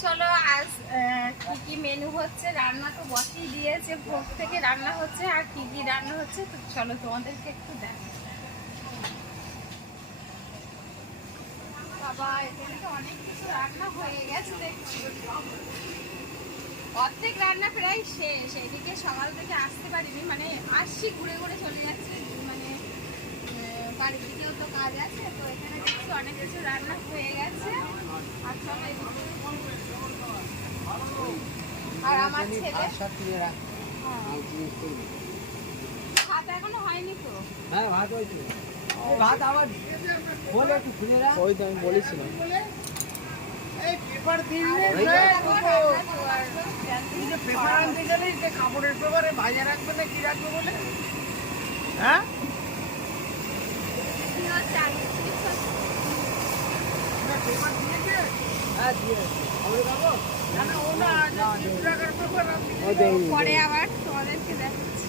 চলো আজ কি কি মেনু হচ্ছে, রান্না তো বসিয়ে দিয়েছে, ভোগ থেকে রান্না হচ্ছে, আর কি কি রান্না হচ্ছে তো চলো তোমাদেরকে একটু দেখো। বাবা এখানে তো অনেক কিছু রান্না হয়ে গেছে দেখছি, অর্ধেক রান্না প্রায় শেষ। এদিকে সকাল থেকে আসতে পারিনি, মানে আসছি ঘুরে ঘুরে চলে যাচ্ছি, মানে বাড়ির দিকেও তো কাজ আছে, তো এখানে দেখছি অনেক কিছু রান্না হয়ে গেছে। আর চলো এদিকে, আর আমার ছেলে ভাত এখনো হয়নি তো। হ্যাঁ ভাত হয়েছিল, ভাত আবার বলে একটু ঘুরে রাখ। ওই তো আমি বলেছিলাম এই পেপার দিয়ে পেপার আনতে গেলে কাপড়ের পেপারে ভাজা রাখবে না কি রাখবে বলে। হ্যাঁ পেপার দিয়েছে, হ্যাঁ দিয়েছে। আমরা যাবো না না ও না, 2 টাকার পেপার পরে আবার তোমাদেরকে দেখাচ্ছি।